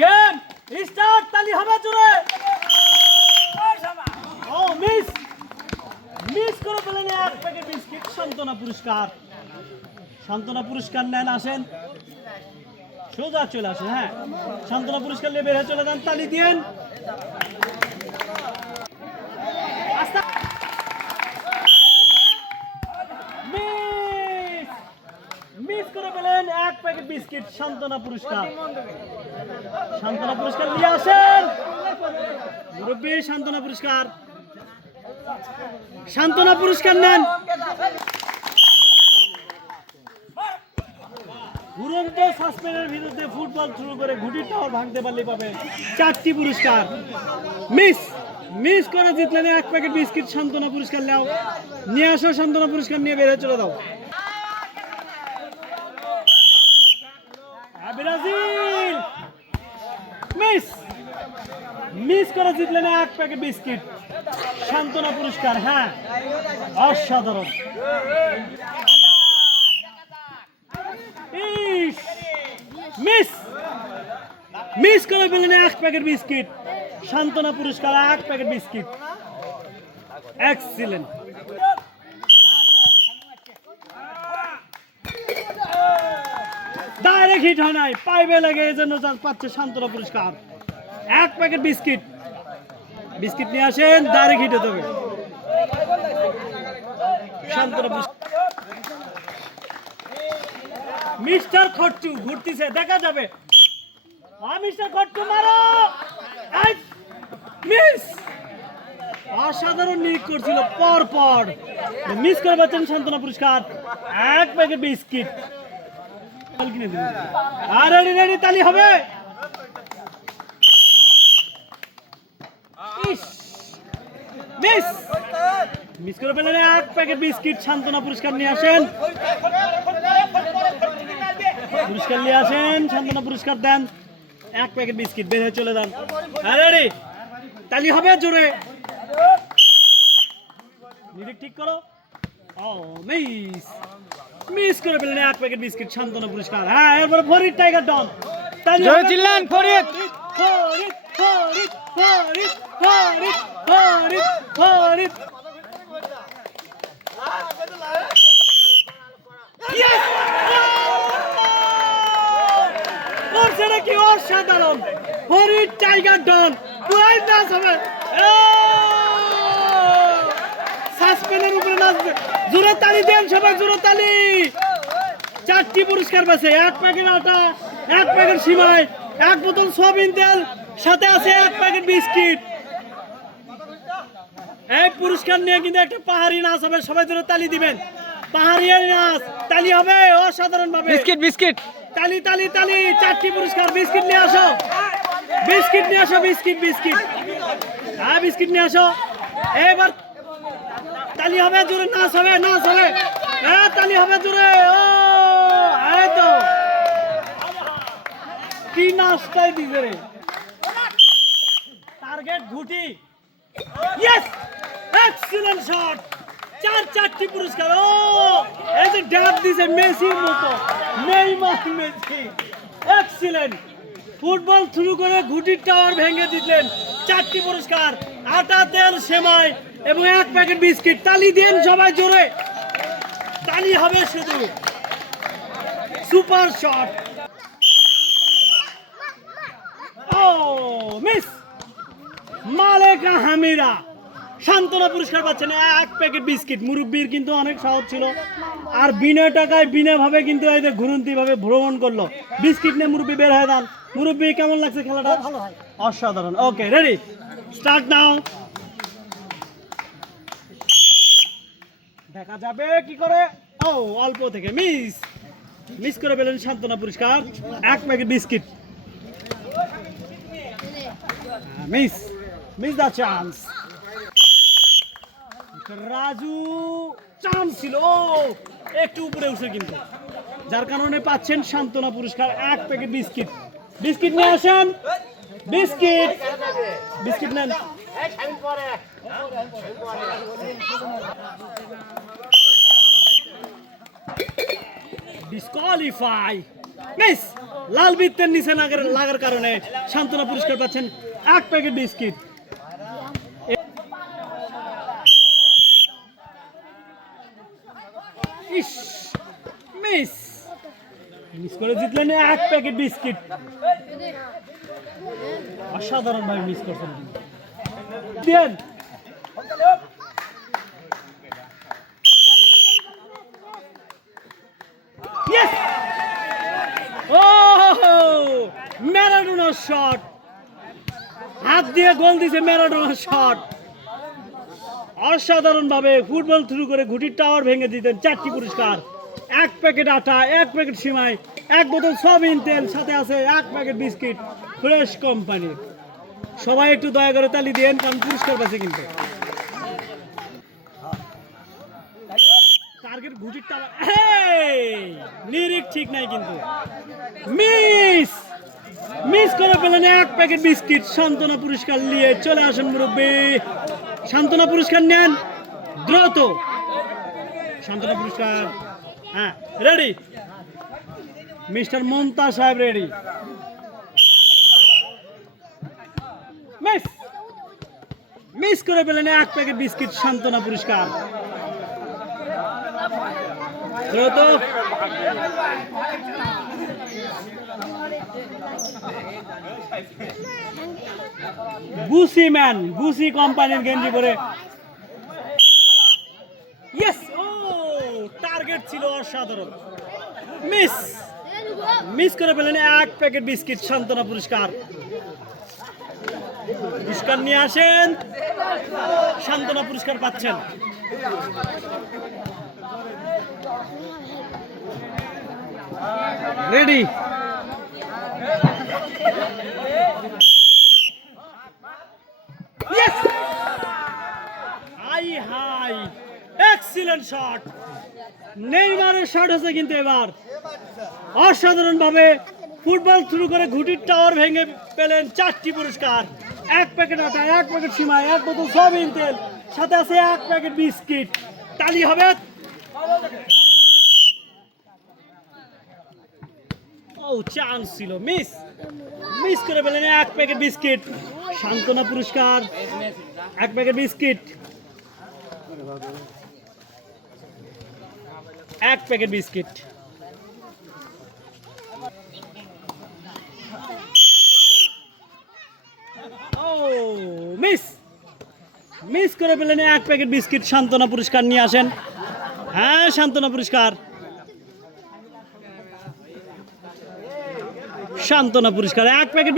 Game start, তালি হবে জোরে। ও মিস মিস করে ফেলেন এক প্যাকেট বিস্কিট। সান্ত্বনা পুরস্কার, সান্ত্বনা পুরস্কার নেন, আসেন সোজা চলে আসেন। হ্যাঁ, সান্ত্বনা পুরস্কার নিয়ে বের হয়ে চলে যান, তালি দিয়েন। মিস করে পেলেন এক প্যাকেট বিস্কিট। সান্ত্বনা পুরস্কার, সান্ত্বনা পুরস্কার নিয়ে আসেন মুরব্বী। সান্ত্বনা পুরস্কার, সান্ত্বনা পুরস্কার নেন। উড়ন্ত সাসপেন্ডের বিরুদ্ধে ফুটবল শুরু করে ঘুটির টাওয়ার ভাঙতে পারলে পাবে 4টি পুরস্কার। মিস মিস করে জিতলেন এক প্যাকেট বিস্কিট। সান্ত্বনা পুরস্কার নাও, নিয়ে আসো। সান্ত্বনা পুরস্কার নিয়ে বের হয়ে চলে দাও। ব্রাজিল মিস মিস করে জিতলেন এক প্যাকেট বিস্কিট। সান্ত্বনা পুরস্কার। হ্যাঁ, অসাধারণ। মিস মিস করে ফেলেন এক প্যাকেট বিস্কিট। সান্ত্বনা পুরস্কার, এক packet biscuit. Excellent. Direct hit হয় নাই, পাইবে লাগে, এই জন্য পাচ্ছে সান্ত্বনা পুরস্কার। এক প্যাকেট বিস্কিট, বিস্কিট নিয়ে আসেন, ডাইরেক্ট হিট হতে হবে। সান্ত্বনা পুরস্কার। মিস্টার খট্টু ঘুরতেছে, দেখা যাবে। মিস্টার খট্টু মারো। মিস, অসাধারণ নিক করছিল পর পর। মিস করে পাচ্ছেন সান্ত্বনা পুরস্কার, এক প্যাকেট বিস্কিট। আর রেডি রেডি, তালি হবে। মিস মিস করে ফেলেন এক প্যাকেট বিস্কিট। সান্ত্বনা পুরস্কার নিয়ে আসেন, পুরস্কার নিয়ে আসেন। সান্ত্বনা পুরস্কার দেন, এক প্যাকেট বিস্কিট। বের হয়ে চলে যান। আর রেডি, তালি হবে জোরে। নিজে ঠিক করো। ও মিস মিস করে ফেলেন এক প্যাকেট বিস্কিট। সান্ত্বনা পুরস্কার। হ্যাঁ, এরপরে ফরিদ টাইগার ডন। জোরে চিল্লান, ফরিদ ফরিদ ফরিদ ফরিদ ফরিদ ফরিদ ফরিদ। ইয়েস, করছে নাকি অসাধারণ। ফরিদ টাইগার ডন পুরাই নাচ হবে। সাসপেন্ডের উপরে নাচবে। জোরে তালি দেন সবাই, জোরে তালি। 4টি পুরস্কার পাচ্ছে, এক প্যাকেট আটা, এক প্যাকেট সিমাই, এক বোতল সয়াবিন তেল, সাথে আছে এক প্যাকেট বিস্কিট। এই পুরস্কার নিয়ে কিন্তু একটা পাহাড়ি নাচ হবে, সবাই জোরে তালি দিবেন। পাহাড়ি নাচ, তালি হবে অসাধারণ ভাবে। বিস্কিট বিস্কিট, তালি তালি তালি। 4টি পুরস্কার। বিস্কিট নিয়ে আসো, বিস্কিট নিয়ে আসো, বিস্কিট বিস্কিট। হ্যাঁ, বিস্কিট নিয়ে আসো। এবার তালি হবে জোরে, নাচ হবে, নাচ হবে। হ্যাঁ, তালি হবে জোরে। ও এই তো কি নাচটাই দিছে রে। টার্গেট ঘুটি। Yes, excellent shot. 4টি পুরস্কার। ও এই যে ড্যাব দিছে মেসির মতো, নেইমার মেসি। এক্সিলেন্ট। ফুটবল শুরু করে ঘুটির টাওয়ার ভেঙে দিলেন। 4টি পুরস্কার, আটা, তেল, সেমাই এবং এক প্যাকেট বিস্কিট। তালি দেন সবাই জোরে, তালি হবে শুধু। Super shot. ও মিস। মালেকা হামিরা সান্ত্বনা পুরস্কার পাচ্ছেন, এক প্যাকেট বিস্কিট। মুরব্বীর কিন্তু অনেক সহজ ছিল, আর বিনা টাকায় বিনা ভাবে কিন্তু এই যে ঘুরন্তি ভাবে ভ্রমণ করলো। বিস্কিট নিয়ে মুরব্বী বের হয়ে যান। মুরব্বী, কেমন লাগছে খেলাটা? অসাধারণ। ওকে, রেডি, স্টার্ট নাও। দেখা যাবে কি করে। ও অল্প থেকে মিস মিস করে পেলেন সান্ত্বনা পুরস্কার, এক প্যাকেট বিস্কিট। মিস মিস দা চান্স। রাজু চান্স ছিল, একটু উপরে উঠে কিন্তু, যার কারণে পাচ্ছেন সান্ত্বনা পুরস্কার, এক প্যাকেট বিস্কিট। বিস্কিট নিয়ে আসেন, বিস্কিট বিস্কিট নেন। ডিসকোয়ালিফাই। মিস লাল বৃত্তের নিচে লাগার কারণে সান্ত্বনা পুরস্কার পাচ্ছেন 1 প্যাকেট বিস্কিট। ইস, মিস মিস করে জিতলেন 1 প্যাকেট বিস্কিট। অসাধারণ ভাবে মিস করছেন দেন। Yes! Oh! ম্যারাডোনা শট, হাত দিয়ে গোল দিয়েছে ম্যারাডোনা শট। অসাধারণ ভাবে ফুটবল থ্রু করে ঘুটির টাওয়ার ভেঙে দিতেন। 4টি পুরস্কার, 1 প্যাকেট আটা, 1 প্যাকেট সিমাই, 1 বোতল সয়াবিন তেল, সাথে আছে 1 প্যাকেট বিস্কিট ফ্রেশ কোম্পানির। সবাই একটু দয়া করে তালি দেন, কারণ পুরস্কার পাচ্ছে কিন্তু। টার্গেট ঘুটির টাওয়ার, নিরিখ ঠিক নাই কিন্তু মিস করে পেলেন 1 প্যাকেট বিস্কিট। সান্ত্বনা পুরস্কার নিয়ে চলে আসেন মুরব্বী। সান্ত্বনা পুরস্কার নেন দ্রুত। সান্ত্বনা পুরস্কার, হ্যাঁ রেডি। মিস্টার মমতা সাহেব রেডি। মিস করে পেলেন 1 প্যাকেট বিস্কিট। সান্ত্বনা পুরস্কার দ্রুত। গুসি ম্যান, গুসি কোম্পানির গেঞ্জি পরে। ইয়েস, ও টার্গেট ছিল অসাধারণ। মিস করে পেলেন 1 প্যাকেট বিস্কিট। সান্ত্বনা পুরস্কার নিয়ে আসেন। সান্ত্বনা পুরস্কার পাচ্ছেন। রেডি। Yes! হাই এক্সিলেন্ট শট। নেইমারের শট আছে কিন্তু এবার অসাধারণ ভাবে ফুটবল থ্রু করে ঘুটির টাওয়ার ভেঙে পেলেন 4টি পুরস্কার, 1 প্যাকেট আটা, 1 প্যাকেট সিমাই, 1 বোতল সয়াবিন তেল, সাথে আছে 1 প্যাকেট বিস্কিট। তালি হবে। ও চান্স ছিল, মিস করে পেলেন 1 প্যাকেট বিস্কিট। সান্ত্বনা পুরস্কার 1 প্যাকেট বিস্কিট, 1 প্যাকেট বিস্কিট। ও মিস করে পেলেন 1 প্যাকেট বিস্কিট। সান্ত্বনা পুরস্কার নিয়ে আসেন। হ্যাঁ, সান্ত্বনা পুরস্কার, সান্ত্বনা পুরস্কার 1 প্যাকেট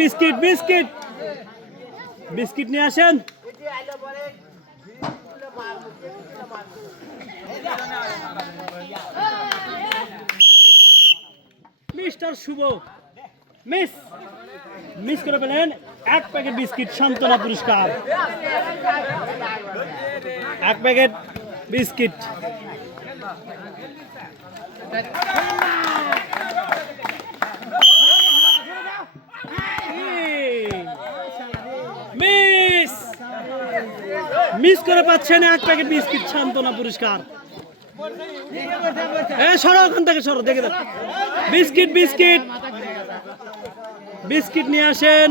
বিস্কিট নিয়ে আসেন। মিস্টার শুভ মিস করে পেলেন 1 প্যাকেট বিস্কিট। সান্ত্বনা পুরস্কার 1 প্যাকেট বিস্কিট। মিস করে পাচ্ছেন 1 প্যাকেট বিস্কিট। সান্ত্বনা পুরস্কার। সরো ওখান থেকে, সরো, দেখে দেন। বিস্কিট নিয়ে আসেন।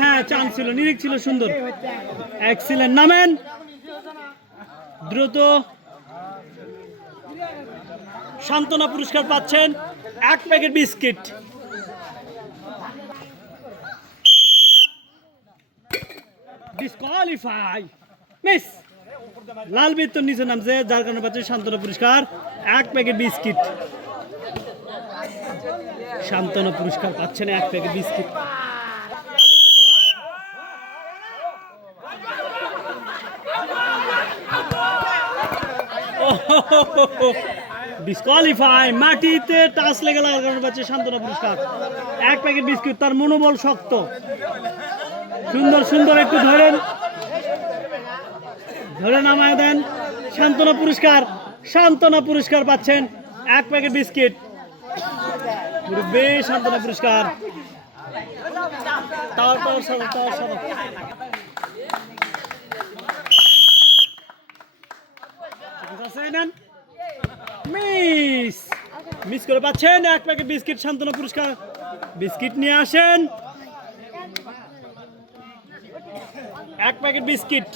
হ্যাঁ চান্স ছিল, নিরিখ ছিল, সুন্দর, এক্সিলেন্ট। নামেন দ্রুত। সান্ত্বনা পুরস্কার পাচ্ছেন 1 প্যাকেট বিস্কিট। Disqualify, miss. লাল বৃত্তর নিচে নামছে, যার কারণে পাচ্ছে সান্ত্বনা পুরস্কার 1 প্যাকেট বিস্কিট। সান্ত্বনা পুরস্কার পাচ্ছেন 1 প্যাকেট বিস্কিট। ডিসকোয়ালিফাই, মাটিতে টাচ লেগে লাগার কারণে পাচ্ছে সান্ত্বনা পুরস্কার 1 প্যাকেট বিস্কিট। তার মনোবল শক্ত, সুন্দর একটু ধরেন নামায় দেন। সান্ত্বনা পুরস্কার পাচ্ছেন 1 প্যাকেট বিস্কিট। বেশ, সান্ত্বনা পুরস্কার। টাওয়ার আছে নেন মিস মিস করে পাচ্ছেন এক প্যাকেট বিস্কিট সান্ত্বনা পুরস্কার বিস্কিট নিয়ে আসেন এক প্যাকেট বিস্কিট